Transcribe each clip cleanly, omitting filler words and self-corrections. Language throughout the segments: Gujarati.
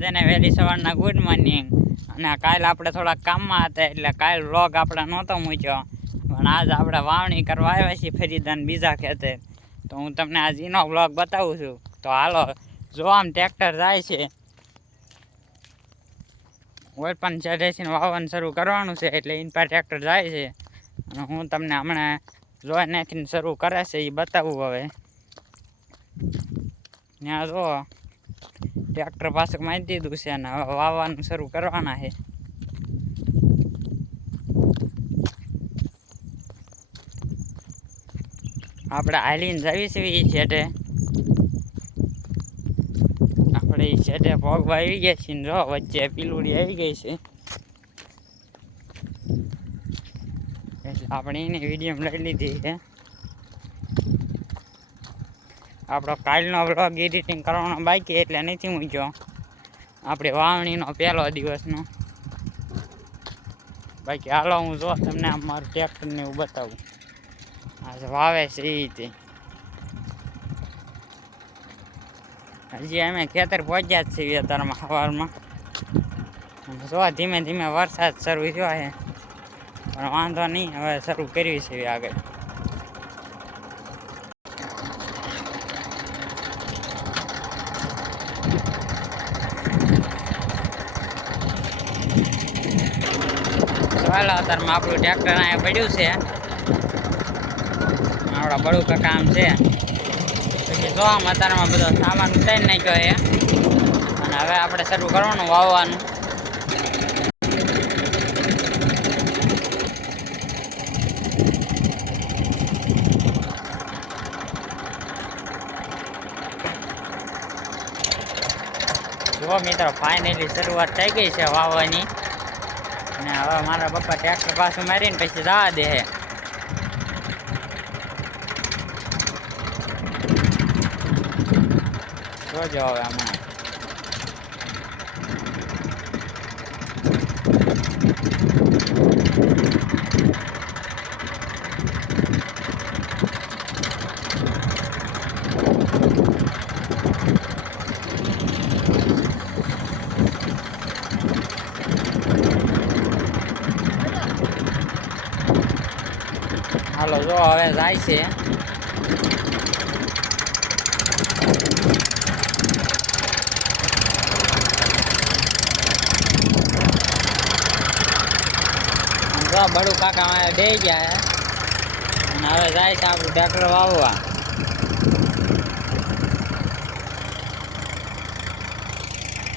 તેને વહેલી સવારના ગુડ મોર્નિંગ. અને કાલ આપણે થોડા કામમાં હતા એટલે કાલ વ્લોગ આપણે નહોતો મૂક્યો, પણ આજ આપણે વાવણી કરવા આવ્યા છીએ ફરીદાન બીજા ખેતે. તો હું તમને આજ એનો વ્લોગ બતાવું છું. તો હાલો જો આમ ટ્રેક્ટર જાય છે, કોઈ પણ ચઢેસીને વાવવાનું શરૂ કરવાનું છે એટલે એન પર ટ્રેક્ટર જાય છે. અને હું તમને હમણાં જોઈ નાખીને શરૂ કરે છે એ બતાવું. હવે ત્યાં જો ટ્રેક્ટર પાસે મારી દીધું છે અને હવે વાવવાનું શરૂ કરવાના છે. આપણે હાલીને જવી છે એ છેટે, આપણે એ છેટે પગવા આવી ગયા છીએ. જો વચ્ચે પીલુડી આવી ગઈ છે એટલે આપણે એની વિડીયો લઈ લીધી છે. આપણો કાલનો વ્લોગ એડિટિંગ કરવાનો બાકી એટલે નથી મૂક્યો, આપણે વાવણીનો પહેલો દિવસનો. બાકી હાલો હું જો તમને મારું ટ્રેક્ટરને એવું બતાવું. આજે વાવે છે એ રીતે. હજી અમે ખેતર પહોંચ્યા જ છીએ અત્યારમાં સવારમાં. જો ધીમે ધીમે વરસાદ શરૂ થયો છે, પણ વાંધો નહીં, હવે શરૂ કરવી છે આગળ. ચાલો અત્યારમાં આપણું ટ્રેક્ટર અહીંયા પડ્યું છે, આપણા બળું કાકા આમ છે. પછી જો આમ અત્યારમાં બધો સામાન ઉતારી નાખ્યો છે અને હવે આપણે શરૂ કરવાનું વાવવાનું. જો મિત્રો ફાઇનલી શરૂઆત થઈ ગઈ છે વાવવાની. અને હવે મારા પપ્પા ટ્રેક્ટર પાછું મારીને પછી જવા દે છે. જોજો હવે હમણાં હાલો જો હવે જાય છે. બડું કાકા બે ગયા અને હવે જાય છે આપણું ટ્રેક્ટર વાવવા.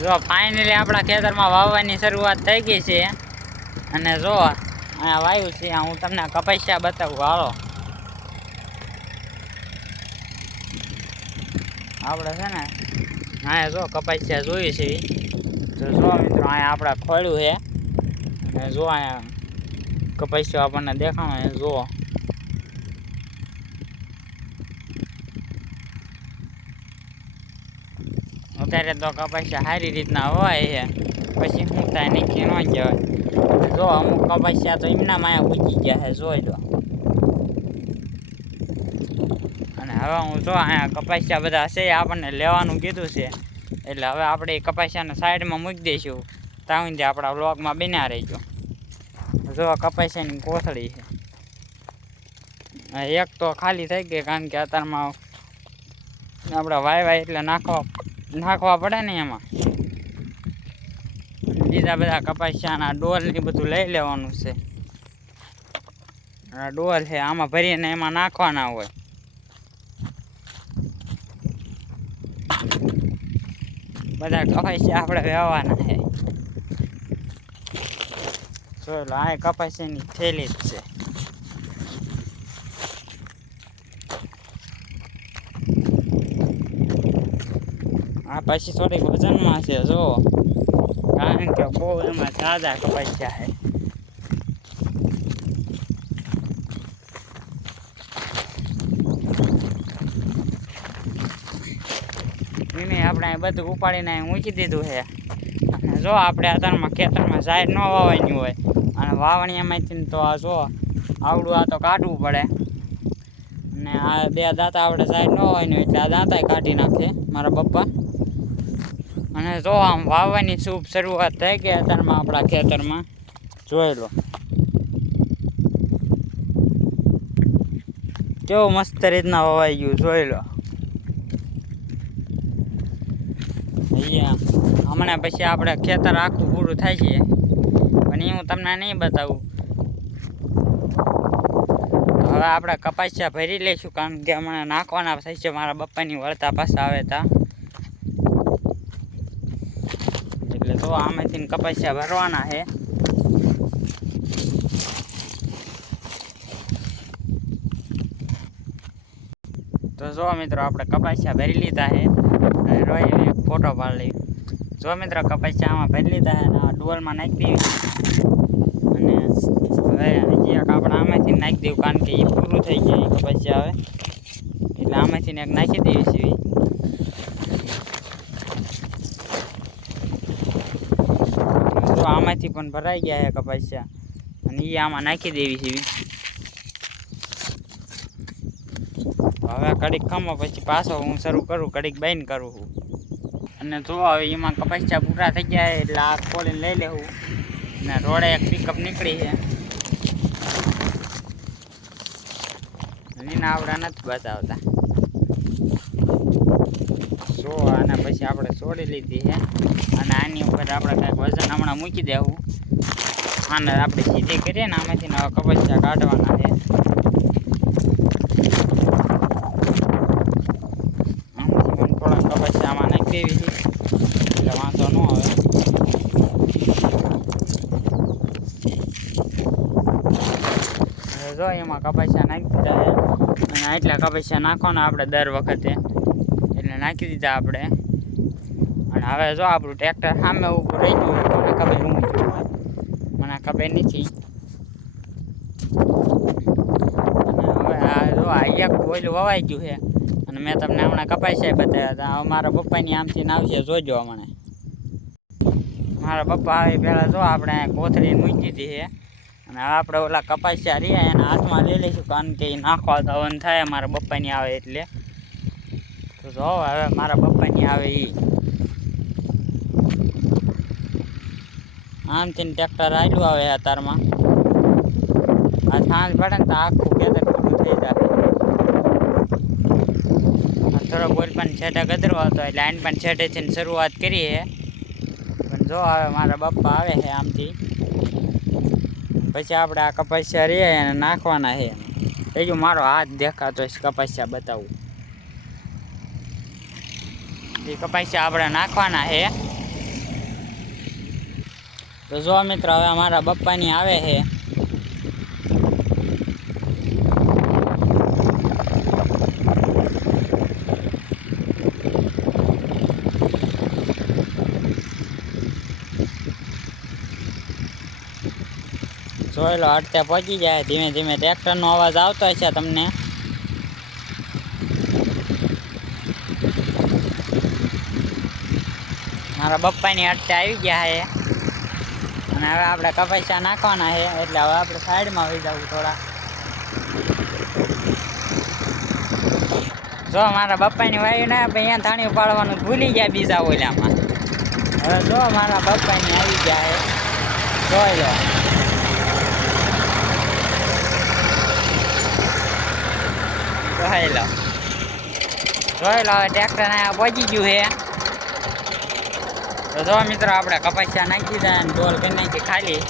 જો ફાઇનલી આપણા ખેતરમાં વાવવાની શરૂઆત થઈ ગઈ છે. અને જો અહીંયા વાયુ છે, હું તમને કપાસિયા બતાવું. હાલો આપણે છે ને અહીંયા જો કપાસિયા જોઈ છે. તો જો મિત્રો અહીંયા આપણે ખોળ્યું છે અને જો અહીંયા કપાસિયો આપણને દેખાણો. જુઓ અત્યારે તો કપાસિયા સારી રીતના હોય છે, પછી શું થાય નીકળી ન કહેવાય. જો અમુક કપાસિયા તો એમના માયા પૂજી ગયા છે, જોઈ લો. અને હવે હું જો અહીંયા કપાસિયા બધા છે આપણને લેવાનું કીધું છે, એટલે હવે આપણે કપાસિયાને સાઈડમાં મૂકી દઈશું. ત્યાં સુધી આપણા વ્લોગમાં બન્યા રહીજો. જો કપાસિયાની કોથળી છે, એક તો ખાલી થઈ ગઈ, કારણ કે અત્યારમાં આપણે વાય એટલે નાખવા પડે ને એમાં. બીજા બધા કપાસિયાના ડોલ ને બધું લઈ લેવાનું છે. ડોલ છે આમાં ભરીને એમાં નાખવાના હોય. બધા કપાસિયા આપણે વેવાના છે. ચલો આ કપાસિયાની થેલી જ છે. આ પછી થોડીક વજનમાં છે જો, કારણ કે બહુ એમાં તાજા કપાસિયા છે. એને આપણે બધું ઉપાડીને મૂકી દીધું છે. અને જો આપણે અત્યારમાં ખેતરમાં ઝાડ ન વાવવાની હોય અને વાવણીયામાંથી તો આ જો આવડું આ તો કાઢવું પડે. અને આ બે દાંતા આપણે ઝાડ ન વાવવાની હોય એટલે આ દાંતાય કાઢી નાખે મારા પપ્પા. અને જો આમ વાવવાની શુભ શરૂઆત થઈ ગઈ અત્યારમાં આપણા ખેતરમાં જોઈ લો કેવું મસ્ત રીતના વવાઈ ગયું જોઈ લો. અહીંયા હમણાં પછી આપણે ખેતર આખું પૂરું થાય છે પણ એ હું તમને નહીં બતાવું. હવે આપણે કપાસિયા ભરી લઈશું કારણ કે હમણાં નાખવાના થાય છે. મારા પપ્પાની વળતા પાછા આવે તા એટલે તો આમેથી કપાસિયા ભરવાના છે. તો જો મિત્રો આપણે કપાસિયા ભરી લીધા છે અને રોઈને એક ફોટો પાડી લઈ. જો મિત્રો કપાસિયા આમાં ભરી લીધા છે અને આ ડોલમાં નાખી દેવી અને હવે હજી એક આપણે આમાંથી નાખી દેવું કારણ કે એ પૂરું થઈ જાય કપાસિયા આવે એટલે આમાંથી એક નાખી દેવી સીવી. તો આમાંથી પણ ભરાઈ ગયા છે કપાસિયા અને એ આમાં નાખી દેવી સીવી. હવે કડીક ખમો પછી પાછો હું શરૂ કરું કડીક બંધ કરું છું. અને જો હવે એમાં કપાસિયા પૂરા થઈ ગયા એટલે આ ખોલીને લઈ લેવું. અને રોડે એક પિકઅપ નીકળી છે એના આવડા નથી બતાવતા. જો આના પછી આપણે છોડી લીધી છે અને આની ઉપર આપણે કંઈક વજન હમણાં મૂકી દેવું. આને આપણે સીધી કરીએ ને આમાંથી નવા કપાસિયા કાઢવાના છે. કપાસિયામાં નાખી દેવી છે એટલે વાંધો ન આવે. જો એમાં કપાસિયા નાખી દીધા છે અને આટલા કપાસિયા નાખવાના આપણે દર વખતે એટલે નાખી દીધા આપણે. અને હવે જો આપણું ટ્રેક્ટર સામે ઊભું રહી ગયું મને ખબર હું મને ખબર નથી. અને હવે આ જો આ એક ઓઈલું વવાઈ ગયું છે અને મેં તમને હમણાં કપાસિયા બતાવ્યા હતા. હવે મારા પપ્પાની આમથી આવશે જોજો. હમણાં મારા પપ્પા આવે પહેલાં જો આપણે કોથળી મૂકી દીધી છે અને આપણે ઓલા કપાસિયા રહ્યા એના હાથમાં લઈ લઈશું કારણ કે એ નાખવા ધવન થાય મારા પપ્પાની આવે એટલે. તો જો હવે મારા પપ્પાની આવે એ આમથી ટ્રેક્ટર આવેલું આવે અત્યારમાં. આ સાંજ પડે ને તો આખું ખેતર પૂરું થઈ જાય. થોડો બોલ પણ છેટે ગદરવા હતો એટલે આઈને પણ છેટેથી શરૂઆત કરી છે. પણ જો હવે મારા પપ્પા આવે છે આમથી પછી આપણે આ કપાસિયા રહે એને નાખવાના છે. બીજું મારો હાથ દેખાતો છે કપાસિયા બતાવું. એ કપાસિયા આપણે નાખવાના છે. તો જો મિત્રો હવે મારા પપ્પાની આવે છે. જોઈ લો અડતે પહોંચી જાય ધીમે ધીમે. ટ્રેક્ટરનો અવાજ આવતો હશે તમને. મારા પપ્પાની અડતે આવી ગયા છે અને હવે આપણે કપાસિયા નાખવાના છે એટલે હવે આપણે સાઈડમાં વહી જવું થોડા. જો મારા પપ્પાની વાયુ ને અહીંયા ધાણી પાડવાનું ભૂલી ગયા બીજા ઓલામાં. હવે જો મારા પપ્પાની આવી ગયા છે જોઈ લો. જોઈ લો હવે ટ્રેક્ટર અહીંયા પહોંચી ગયું છે. તો જો મિત્રો આપણે કપાસિયા નાખી દીધા અને ડોલ કરી નાખી ખાલી.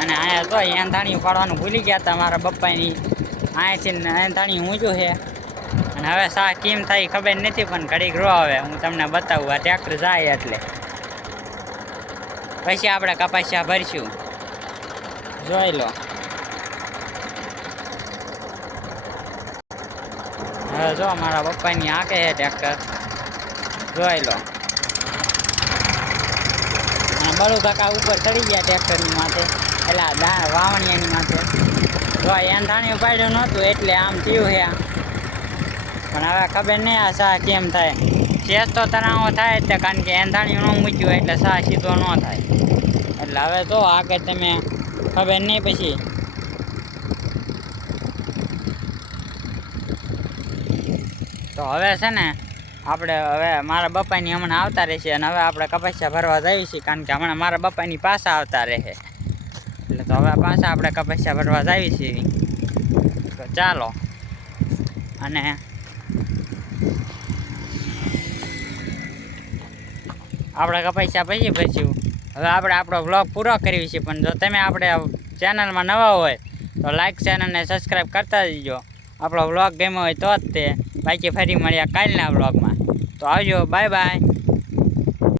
અને અહીંયા તો એંધાણી પાડવાનું ભૂલી ગયા હતા મારા પપ્પાની. અહીંયાથી એંધાણી ઊંચું છે અને હવે સા કેમ થાય ખબર નથી પણ ઘડીક રો આવે હું તમને બતાવું. આ ટ્રેક્ટર જાય એટલે પછી આપણે કપાસિયા ભરીશું. જોઈ લો હવે જો મારા પપ્પાની આંકે છે ટ્રેક્ટર જોઈ લો. અને બળું કાકા ઉપર ચડી ગયા ટ્રેક્ટરની માથે એટલે વાવણિયાની માથે. જો એંધાણી પાડ્યું નહોતું એટલે આમ થયું છે. પણ હવે ખબર નહીં આ સા કેમ થાય. ચેસ તો તણાવો થાય જ કારણ કે એંધાણી ન મૂક્યું એટલે સા સીધો ન થાય. એટલે હવે જો આગળ તમે ખબર નહીં પછી. તો હવે છે ને આપણે હવે મારા બપ્પાની હમણાં આવતા રહેશે અને હવે આપણે કપાસિયા ભરવા જઈએ છીએ, કારણ કે હમણાં મારા બપ્પાની પાછા આવતા રહે. એટલે તો હવે પાછા આપણે કપાસિયા ભરવા જઈએ છીએ. તો ચાલો. અને આપણે કપાસિયા પછી ભરશું. હવે આપણે આપણો વ્લોગ પૂરો કરવી છે, પણ જો તમે આપણે ચેનલમાં નવા હોય તો લાઈક ચેનલને સબસ્ક્રાઈબ કરતા જજો. આપણો વ્લોગ ગમ્યો હોય તો જ તે. બાકી ફરી મળ્યા કાલના વ્લોગમાં. તો આવજો, બાય બાય.